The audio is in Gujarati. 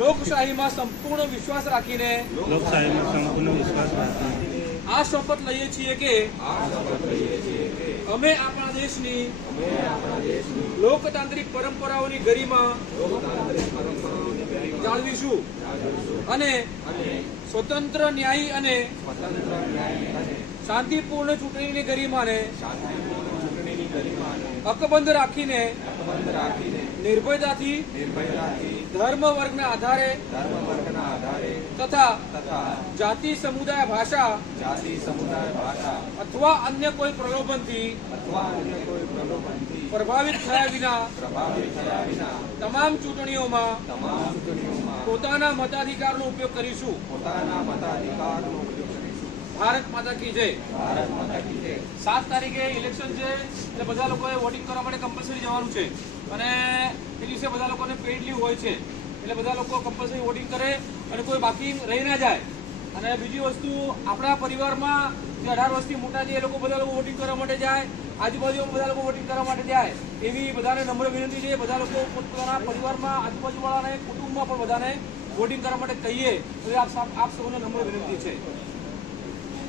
લોકશાહીમાં સંપૂર્ણ વિશ્વાસ રાખીને આ શપથ લઈએ છીએ કે અમે આપણા દેશની લોકતાંત્રિક પરંપરાઓની ગરિમા જાળવીશું અને સ્વતંત્ર ન્યાયી અને શાંતિપૂર્ણ ચૂંટણીની ગરિમાને અકબંધ રાખીને નિર્ભયતાથી ધર્મ વર્ગના આધારે તથા જાતિ સમુદાય ભાષા અથવા અન્ય કોઈ પ્રલોભનથી પ્રભાવિત થયા વિના તમામ ચૂંટણીઓમાં પોતાના મતાધિકારનો ઉપયોગ કરીશું. ભારત માતા કી જય. 7 તારીખે ઇલેક્શન છે એટલે બધા લોકોએ વોટિંગ કરવા માટે કમ્પલસરી જવાનું છે અને એ દિવસે બધા લોકોને પેઇડ લીવ હોય છે એટલે બધા લોકો કમ્પલસરી વોટિંગ કરે અને કોઈ બાકી રહી ના જાય. અને બીજી વસ્તુ, આપણા પરિવારમાં જે 18 વર્ષથી મોટા છે એ લોકો બધા લોકો વોટિંગ કરવા માટે જાય, આજુબાજુમાં બધા લોકો વોટિંગ કરવા માટે જાય. એવી બધાને નમ્ર વિનંતી છે. બધા લોકો પોતાના પરિવારમાં, આજુબાજુવાળાને, કુટુંબમાં પણ બધાને વોટિંગ કરવા માટે કહીએ તો આપ સૌને નમ્ર વિનંતી છે.